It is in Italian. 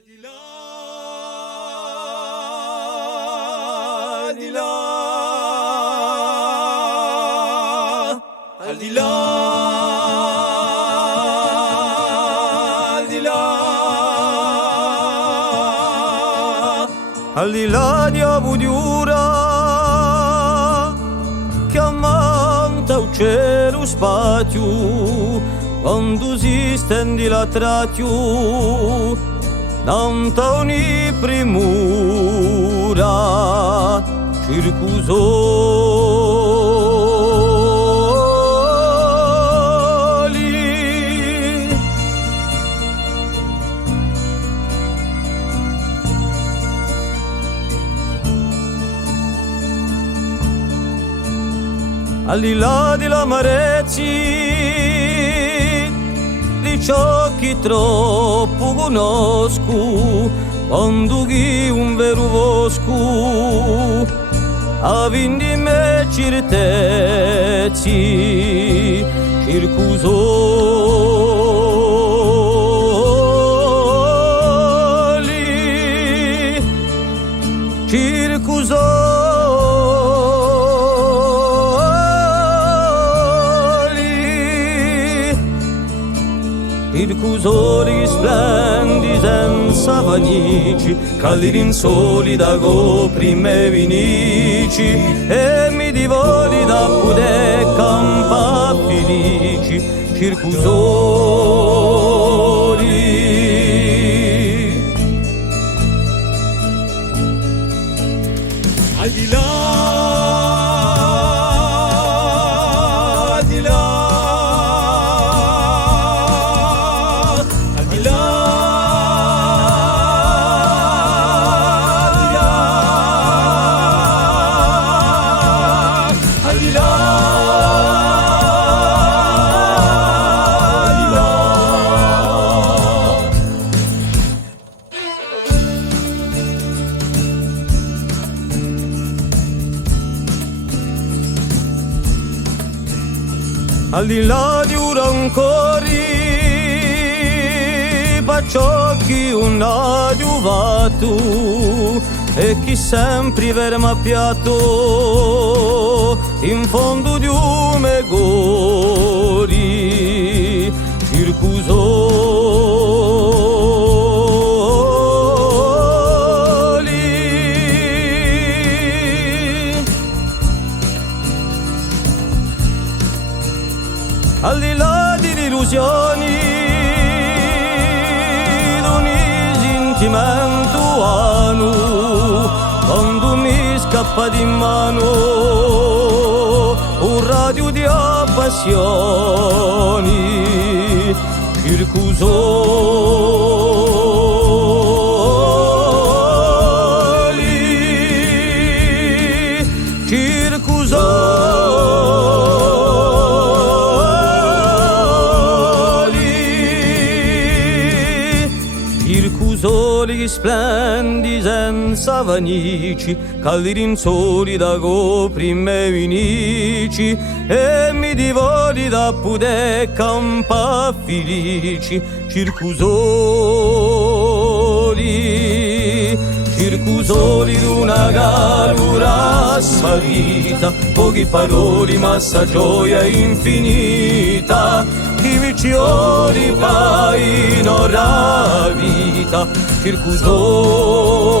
Al di là, al di là, al di là, al di là, al di là di Abudiura che ammanta il cielo spazio quando si stendi la traccio D'Antoni primura circusoli al di là dell'amarezzi di ciò che troppo conosco quando chi un vero vosco a vindi me certezzi circusoli circusoli splendi senza vanici calli soli da go prime vinici e mi divoli da pude campa felici circusoli al di là al di là di un rancori bacio chi un adiuvato e chi sempre verma piatto in fondo di un megori circusoli al di là di illusioni d'un sentimento anu quando mi scappa di mano un radio di passioni circusoli splendi senza vanici calli soli da go prime vinici e mi divoli da pude campa felici circusoli d'una galura smarrita pochi paroli ma sa gioia infinita i vicioni fai in ora vita circusoli